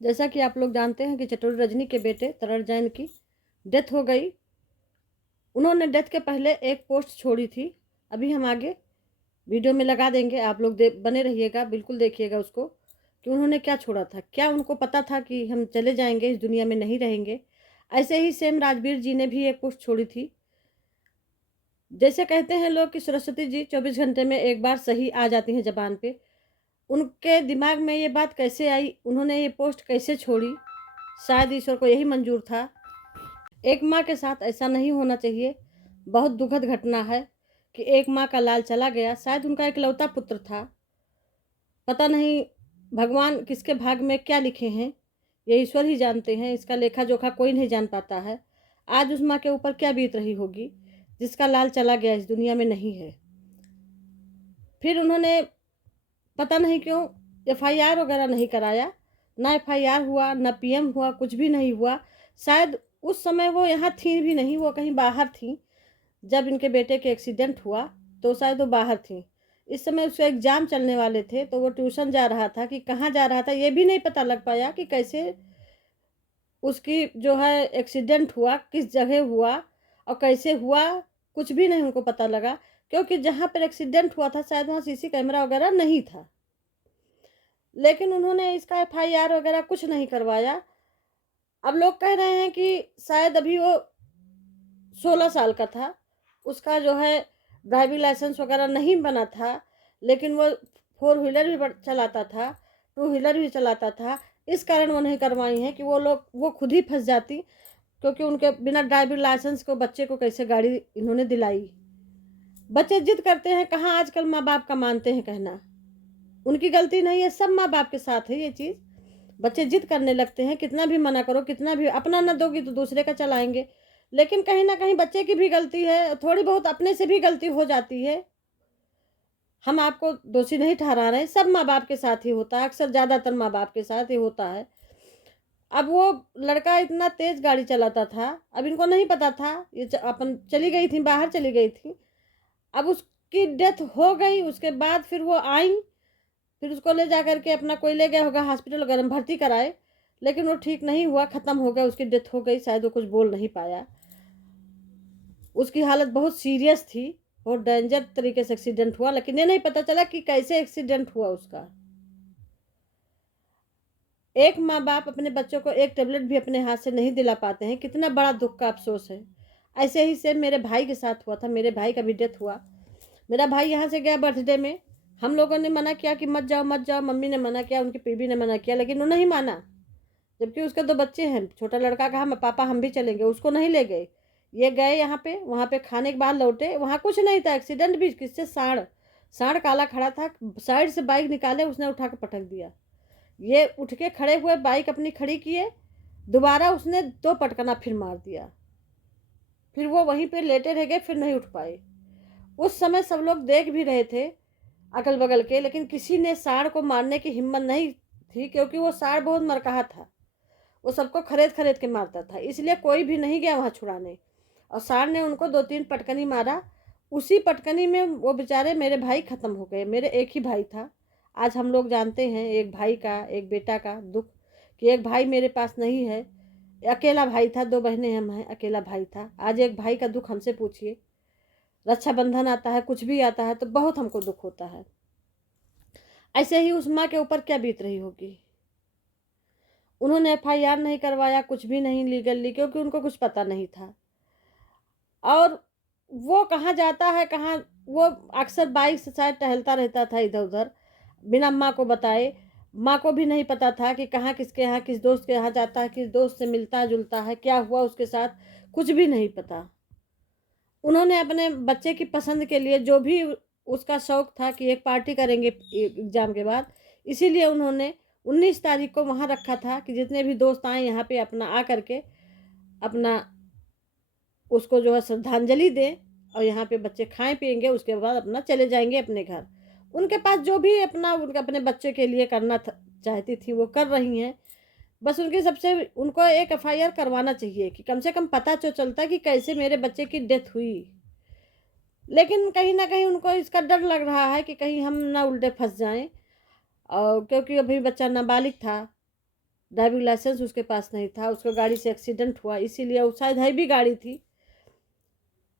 जैसा कि आप लोग जानते हैं कि चटोरी रजनी के बेटे तरन जैन की डेथ हो गई। उन्होंने डेथ के पहले एक पोस्ट छोड़ी थी। अभी हम आगे वीडियो में लगा देंगे, आप लोग बने रहिएगा, बिल्कुल देखिएगा उसको कि उन्होंने क्या छोड़ा था। क्या उनको पता था कि हम चले जाएंगे, इस दुनिया में नहीं रहेंगे? ऐसे ही सेम राजवीर जी ने भी एक पोस्ट छोड़ी थी। जैसे कहते हैं लोग कि सरस्वती जी 24 घंटे में एक बार सही आ जाती हैं ज़बान पे। उनके दिमाग में ये बात कैसे आई, उन्होंने ये पोस्ट कैसे छोड़ी? शायद ईश्वर को यही मंजूर था। एक माँ के साथ ऐसा नहीं होना चाहिए। बहुत दुखद घटना है कि एक माँ का लाल चला गया। शायद उनका इकलौता पुत्र था। पता नहीं भगवान किसके भाग में क्या लिखे हैं, ये ईश्वर ही जानते हैं। इसका लेखा जोखा कोई नहीं जान पाता है। आज उस माँ के ऊपर क्या बीत रही होगी जिसका लाल चला गया, इस दुनिया में नहीं है। फिर उन्होंने पता नहीं क्यों एफआईआर वगैरह नहीं कराया। ना एफआईआर हुआ, ना पीएम हुआ, कुछ भी नहीं हुआ। शायद उस समय वो यहाँ थी भी नहीं, वो कहीं बाहर थी। जब इनके बेटे के एक्सीडेंट हुआ तो शायद वो बाहर थी। इस समय उसके एग्जाम चलने वाले थे, तो वो ट्यूशन जा रहा था कि कहाँ जा रहा था ये भी नहीं पता लग पाया कि कैसे उसकी जो है एक्सीडेंट हुआ, किस जगह हुआ और कैसे हुआ, कुछ भी नहीं उनको पता लगा। क्योंकि जहाँ पर एक्सीडेंट हुआ था शायद वहाँ सीसी कैमरा वगैरह नहीं था। लेकिन उन्होंने इसका एफआईआर वगैरह कुछ नहीं करवाया। अब लोग कह रहे हैं कि शायद अभी वो 16 साल का था, उसका जो है ड्राइविंग लाइसेंस वगैरह नहीं बना था, लेकिन वो फोर व्हीलर भी चलाता था, टू व्हीलर भी चलाता था। इस कारण वो नहीं करवाई हैं कि वो खुद ही फंस जाती। क्योंकि उनके बिना ड्राइविंग लाइसेंस को बच्चे को कैसे गाड़ी इन्होंने दिलाई। बच्चे जिद करते हैं, कहाँ आजकल माँ बाप का मानते हैं कहना। उनकी गलती नहीं है, सब माँ बाप के साथ है ये चीज़। बच्चे जिद करने लगते हैं, कितना भी मना करो, कितना भी अपना ना दोगी तो दूसरे का चलाएंगे। लेकिन कहीं ना कहीं बच्चे की भी गलती है, थोड़ी बहुत अपने से भी गलती हो जाती है। हम आपको दोषी नहीं ठहरा रहे, सब माँ बाप के साथ ही होता है, अक्सर ज़्यादातर माँ बाप के साथ ही होता है। अब वो लड़का इतना तेज गाड़ी चलाता था, अब इनको नहीं पता था, ये अपन चली गई थी, बाहर चली गई थी। अब उसकी डेथ हो गई, उसके बाद फिर वो आई, फिर उसको ले जा करके अपना कोई ले गया होगा हॉस्पिटल वगैरह में भर्ती कराए। लेकिन वो ठीक नहीं हुआ, ख़त्म हो गया, उसकी डेथ हो गई। शायद वो कुछ बोल नहीं पाया। उसकी हालत बहुत सीरियस थी, बहुत डेंजर तरीके से एक्सीडेंट हुआ। लेकिन ये नहीं पता चला कि कैसे एक्सीडेंट हुआ उसका। एक माँ बाप अपने बच्चों को एक टेबलेट भी अपने हाथ से नहीं दिला पाते हैं, कितना बड़ा दुख का अफसोस है। ऐसे ही से मेरे भाई के साथ हुआ था, मेरे भाई का भी डेथ हुआ। मेरा भाई यहाँ से गया बर्थडे में, हम लोगों ने मना किया कि मत जाओ मत जाओ, मम्मी ने मना किया, उनकी बीवी ने मना किया, लेकिन वो नहीं माना। जबकि उसके 2 बच्चे हैं, छोटा लड़का कहा मैं पापा हम भी चलेंगे, उसको नहीं ले गए। ये गए यहाँ पे, वहाँ पे खाने के बाद लौटे, वहाँ कुछ नहीं था। एक्सीडेंट भी किससे, सांड सांड काला खड़ा था, साइड से बाइक निकाले, उसने उठा के पटक दिया। ये उठ के खड़े हुए, बाइक अपनी खड़ी किए, दोबारा उसने 2 पटकना फिर मार दिया। फिर वो वहीं पे लेटे रह गए, फिर नहीं उठ पाए। उस समय सब लोग देख भी रहे थे अगल बगल के, लेकिन किसी ने सांड को मारने की हिम्मत नहीं थी, क्योंकि वो सांड बहुत मरकहा था। वो सबको खरीद खरीद के मारता था, इसलिए कोई भी नहीं गया वहाँ छुड़ाने। और सांड ने उनको 2-3 पटकनी मारा। उसी पटकनी में वो बेचारे मेरे भाई ख़त्म हो गए। मेरे एक ही भाई था। आज हम लोग जानते हैं एक भाई का, एक बेटा का दुख, कि एक भाई मेरे पास नहीं है। अकेला भाई था, 2 बहनें हम हैं, अकेला भाई था। आज एक भाई का दुख हमसे पूछिए। रक्षाबंधन आता है, कुछ भी आता है तो बहुत हमको दुख होता है। ऐसे ही उस माँ के ऊपर क्या बीत रही होगी। उन्होंने एफआईआर नहीं करवाया, कुछ भी नहीं लीगली, क्योंकि उनको कुछ पता नहीं था। और वो कहाँ जाता है, कहाँ वो अक्सर बाइक से शायद टहलता रहता था इधर उधर, बिना माँ को बताए। माँ को भी नहीं पता था कि कहाँ किसके यहाँ, किस दोस्त के यहाँ जाता है, किस दोस्त से मिलता जुलता है, क्या हुआ उसके साथ, कुछ भी नहीं पता। उन्होंने अपने बच्चे की पसंद के लिए, जो भी उसका शौक था कि एक पार्टी करेंगे एग्ज़ाम के बाद, इसीलिए उन्होंने 19 तारीख को वहाँ रखा था कि जितने भी दोस्त आए यहाँ पे अपना आ करके अपना उसको जो है श्रद्धांजलि दें, और यहाँ पे बच्चे खाएं पिएंगे, उसके बाद अपना चले जाएंगे अपने घर। उनके पास जो भी अपना उनके अपने बच्चे के लिए करना चाहती थी वो कर रही हैं। बस उनकी सबसे उनको एक एफआईआर करवाना चाहिए कि कम से कम पता तो चलता कि कैसे मेरे बच्चे की डेथ हुई। लेकिन कहीं ना कहीं उनको इसका डर लग रहा है कि कहीं हम ना उल्टे फंस जाएं, और क्योंकि अभी बच्चा नाबालिग था, ड्राइविंग लाइसेंस उसके पास नहीं था, उसको गाड़ी से एक्सीडेंट हुआ, इसीलिए वो शायद हैवी गाड़ी थी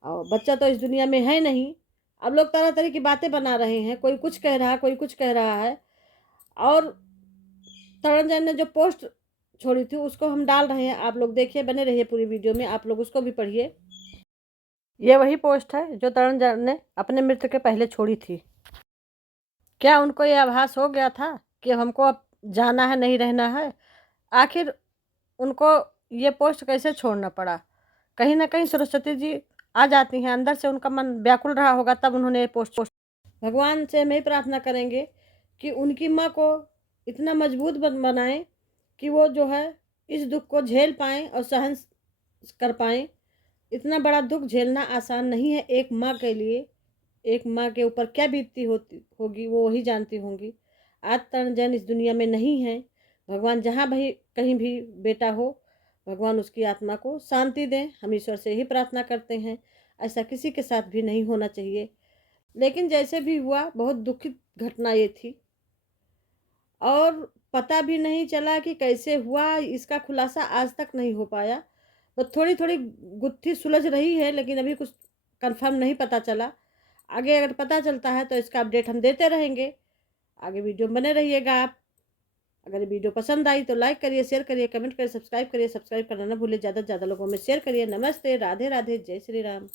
और बच्चा तो इस दुनिया में है नहीं। अब लोग तरह तरह की बातें बना रहे हैं, कोई कुछ कह रहा है, कोई कुछ कह रहा है। और तरण जैन ने जो पोस्ट छोड़ी थी उसको हम डाल रहे हैं, आप लोग देखिए, बने रहिए पूरी वीडियो में, आप लोग उसको भी पढ़िए। ये वही पोस्ट है जो तरण जैन ने अपने मृत्यु के पहले छोड़ी थी। क्या उनको ये आभास हो गया था कि हमको अब जाना है, नहीं रहना है? आखिर उनको ये पोस्ट कैसे छोड़ना पड़ा? कहीं ना कहीं सरस्वती जी आ जाती हैं, अंदर से उनका मन व्याकुल रहा होगा, तब उन्होंने ये पोस्ट। भगवान से हम यही प्रार्थना करेंगे कि उनकी माँ को इतना मजबूत बनाएं कि वो जो है इस दुख को झेल पाएं और सहन कर पाएं। इतना बड़ा दुख झेलना आसान नहीं है एक माँ के लिए। एक माँ के ऊपर क्या बीतती होती होगी वो वही जानती होंगी। आज तरण जैन इस दुनिया में नहीं है। भगवान जहाँ भी कहीं भी बेटा हो, भगवान उसकी आत्मा को शांति दें, हम ईश्वर से ही प्रार्थना करते हैं। ऐसा किसी के साथ भी नहीं होना चाहिए। लेकिन जैसे भी हुआ, बहुत दुखित घटना ये थी और पता भी नहीं चला कि कैसे हुआ, इसका खुलासा आज तक नहीं हो पाया। तो थोड़ी थोड़ी गुत्थी सुलझ रही है, लेकिन अभी कुछ कंफर्म नहीं पता चला। आगे अगर पता चलता है तो इसका अपडेट हम देते रहेंगे। आगे वीडियो में बने रहिएगा आप। अगर ये वीडियो पसंद आई तो लाइक करिए, शेयर करिए, कमेंट करिए, सब्सक्राइब करिए। सब्सक्राइब करना ना भूलिए, ज़्यादा से ज़्यादा लोगों में शेयर करिए। नमस्ते, राधे राधे, जय श्री राम।